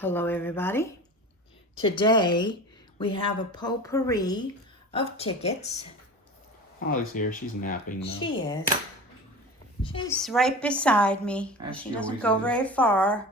Hello everybody. Today we have a potpourri of tickets. Holly's here. She's napping though. She is. She's right beside me. As She she doesn't always go is. very far.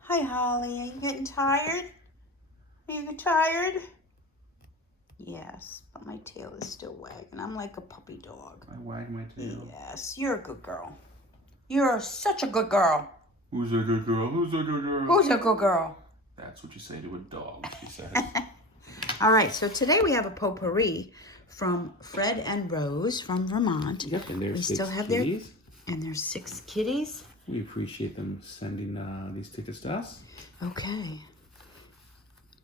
Hi Holly, are you getting tired? Are you tired? Yes, but my tail is still wagging. I'm like a puppy dog. I wag my tail. Yes, you're a good girl. You're such a good girl. Who's a good girl? Who's a good girl? Who's a good girl? That's what you say to a dog, she says. All right, so today we have a potpourri from Fred and Rose from Vermont. Yep, and there's we 6 still have kitties. And there's 6 kitties. We appreciate them sending these tickets to us. Okay.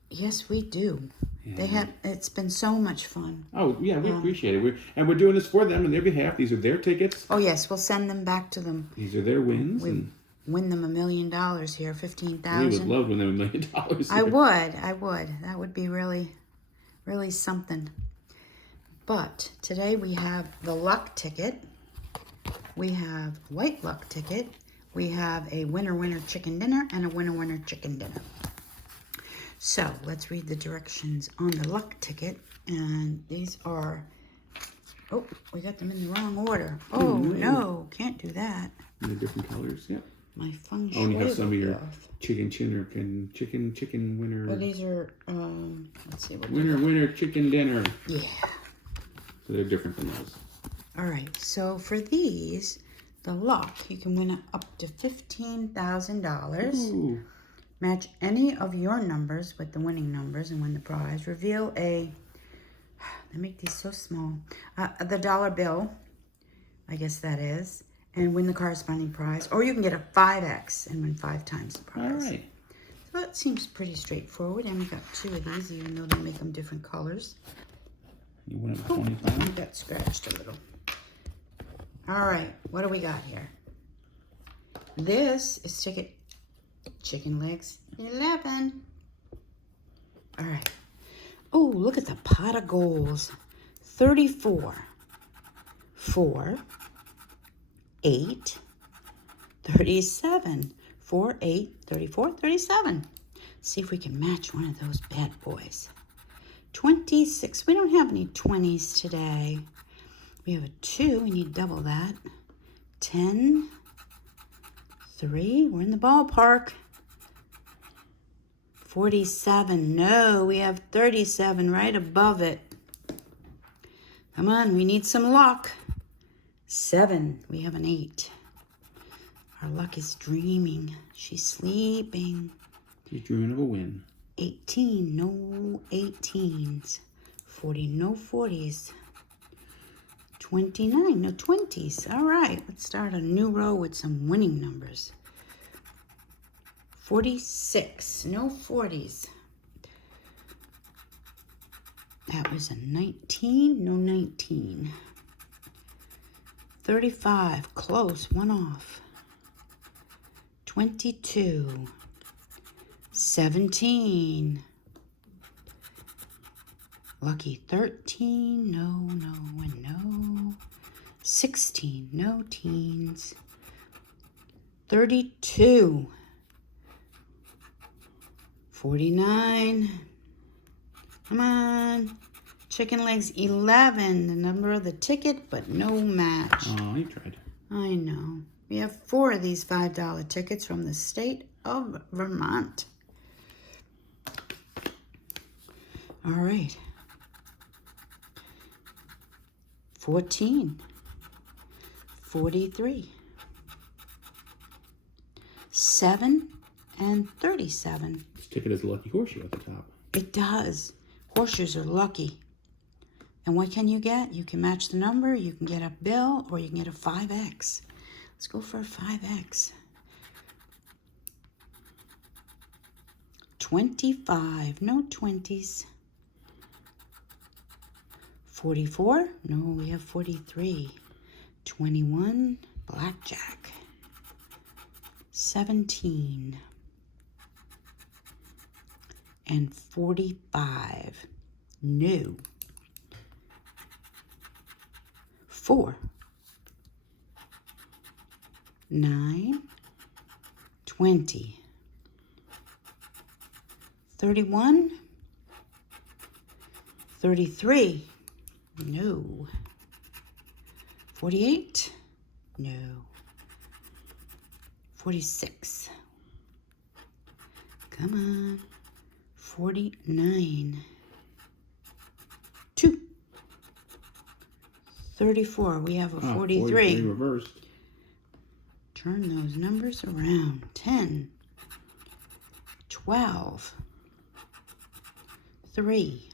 Yes, we do. Yeah. It's been so much fun. Oh, yeah, we appreciate it. We're doing this for them on their behalf. These are their tickets. Oh, yes, we'll send them back to them. These are their wins. Win them $1 million here, 15,000. We would love when they were $1 million here. I would. That would be really, really something. But today we have the luck ticket. We have white luck ticket. We have a winner chicken dinner and a winner chicken dinner. So let's read the directions on the luck ticket. And these are, oh, we got them in the wrong order. Oh, no, can't do that. They're different colors, yep. My feng shui. Oh, and you have some of your off. chicken winner. Well, these are, let's see. Winner chicken dinner. Yeah. So they're different than those. All right, so for these, the luck, you can win up to $15,000. Ooh. Match any of your numbers with the winning numbers and win the prize. Reveal they make these so small, the dollar bill, I guess that is, and win the corresponding prize. Or you can get a 5X and win 5 times the prize. All right. So that seems pretty straightforward. And we got 2 of these, even though they make them different colors. You win a 25. We got scratched a little. All right, what do we got here? This is chicken legs 11. All right. Oh, look at the pot of goals. 34, 4, 8, 37. 4, 8, 34, 37. See if we can match one of those bad boys. 26. We don't have any 20s today. We have a 2. We need double that. 10, 3. We're in the ballpark. 47. No, we have 37 right above it. Come on, we need some luck. 7. We have an 8. Our luck is dreaming. She's sleeping. She's dreaming of a win. 18. No 18s. 40. No 40s. 29. No 20s. All right, let's start a new row with some winning numbers. 46. No 40s. That was a 19. No 19. 35. Close. 1 off. 22. 17. Lucky 13. No, and no. 16. No teens. 32. 49. Come on. Chicken legs 11. The number of the ticket, but no match. Oh, you tried. I know. We have 4 of these $5 tickets from the state of Vermont. All right. 14. 43. 7 and 37. This ticket has a lucky horseshoe at the top. It does. Horseshoes are lucky. And what can you get? You can match the number, you can get a bill, or you can get a 5X. Let's go for a 5X. 25. No 20s. 44. No, we have 43. 21. Blackjack. 17. And 45. No. 4. 9, 20, 31. 33. No. 48. No. 46. Come on. 49. 2. 34. We have a 43. 43 reversed. Turn those numbers around. 10. 12. 3.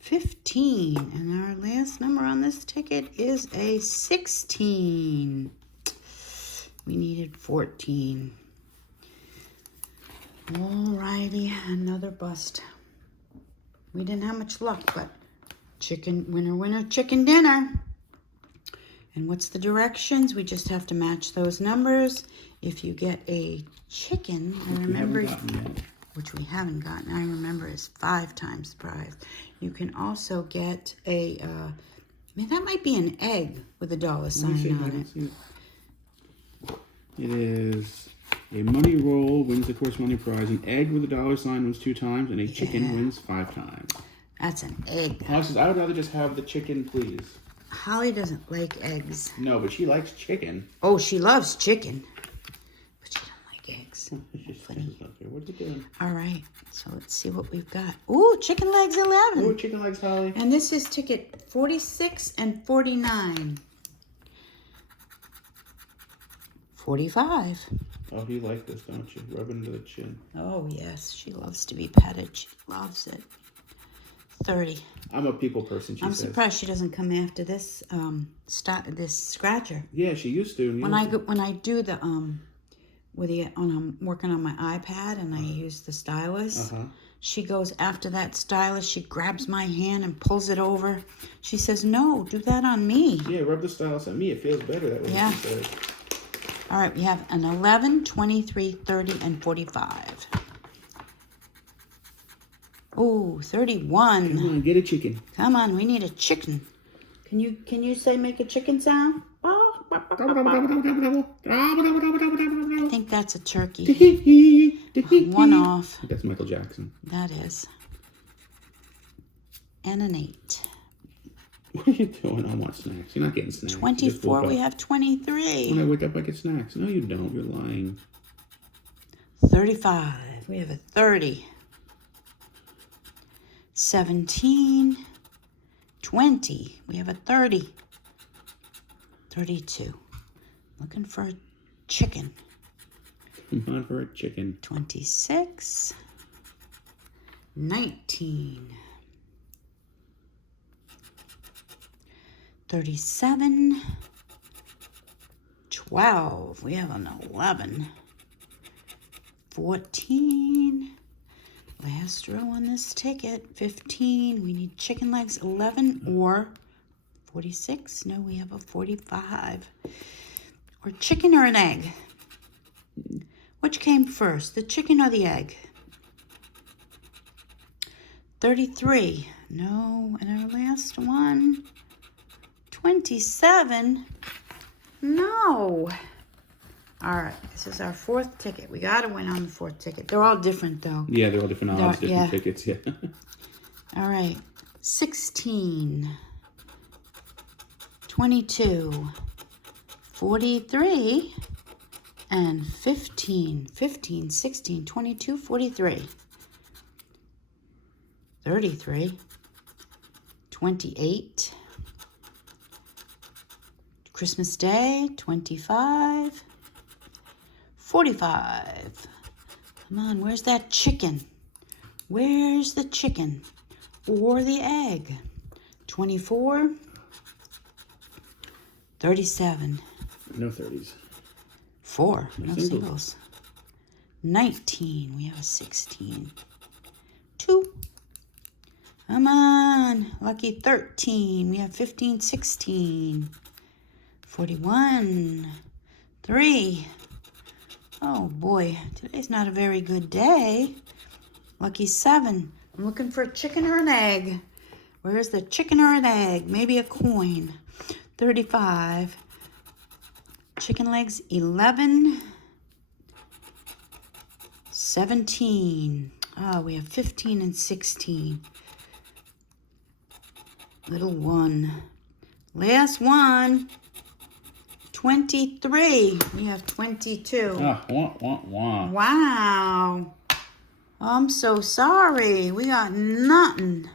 15. And our last number on this ticket is a 16. We needed 14. Alrighty, another bust. We didn't have much luck, but winner, chicken dinner. And what's the directions? We just have to match those numbers. If you get a chicken, I remember, which we haven't gotten, I remember is 5 times the prize. You can also get a, that might be an egg with a dollar sign on it. It is a money roll wins the corresponding prize. An egg with a dollar sign wins 2 times, and a chicken wins 5 times. That's an egg. Holly says, I would rather just have the chicken, please. Holly doesn't like eggs. No, but she likes chicken. Oh, she loves chicken. But she don't like eggs. Funny. What are you doing? All right, so let's see what we've got. Ooh, chicken legs 11. Ooh, chicken legs, Holly. And this is ticket 46 and 49. 45. Oh, you like this, don't you? Rub it into the chin. Oh, yes. She loves to be petted. She loves it. 30. I'm a people person, she I'm says. surprised she doesn't come after this this scratcher. Yeah, she used to. When I do the I'm working on my iPad and I use the stylus. She goes after that stylus. She grabs my hand and pulls it over. She says, "No, do that on me." Yeah, rub the stylus on me. It feels better that way. Yeah. She says. All right, we have an 11, 23, 30, and 45. Oh, 31. Come on, get a chicken. Come on, we need a chicken. Can you say make a chicken sound? I think that's a turkey. One off. That's Michael Jackson. That is. And an 8. What are you doing? I want snacks. You're not getting snacks. 24, we have 23. When I wake up, I get snacks. No, you don't. You're lying. 35, we have a 30. 17, 20, we have a 30. 32, looking for a chicken. Come on for a chicken. 26, 19, 37, 12, we have an 11, 14, last row on this ticket, 15, we need chicken legs, 11 or 46, no, we have a 45, or chicken or an egg. Which came first, the chicken or the egg? 33, no, and our last one, 27, no. All right, this is our 4th ticket. We got to win on the 4th ticket. They're all different, though. Yeah, they're all different odds, different tickets, yeah. All right, 16, 22, 43, and 15, 15, 16, 22, 43, 33, 28, Christmas Day, 25, 45. Come on, where's that chicken? Where's the chicken or the egg? 24, 37. No 30s. 4, no singles. singles. 19, we have a 16. 2. Come on, lucky 13. We have 15, 16. 41. 3. Oh boy, today's not a very good day. Lucky 7. I'm looking for a chicken or an egg. Where's the chicken or an egg? Maybe a coin. 35. Chicken legs, 11. 17. Oh, we have 15 and 16. Little 1. Last one. 23. We have 22. Wow. I'm so sorry. We got nothing.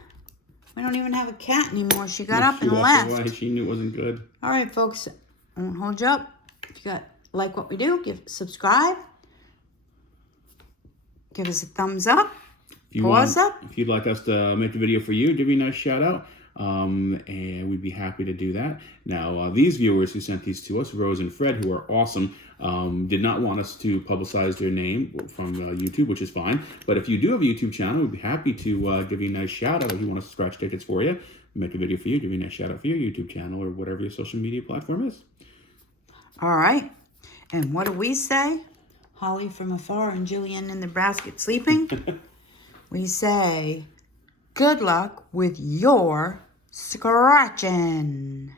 We don't even have a cat anymore. She got up and left. Away. She knew it wasn't good. All right, folks. I won't hold you up. If you like what we do, subscribe. Give us a thumbs up. Pause up. If you'd like us to make a video for you, give you a nice shout out. And we'd be happy to do that. Now, these viewers who sent these to us, Rose and Fred, who are awesome, did not want us to publicize their name from YouTube, which is fine. But if you do have a YouTube channel, we'd be happy to give you a nice shout out. If you want us to scratch tickets for you, make a video for you, give you a nice shout out for your YouTube channel or whatever your social media platform is. All right. And what do we say? Holly from afar and Jillian in the basket sleeping. We say, good luck with your scratching.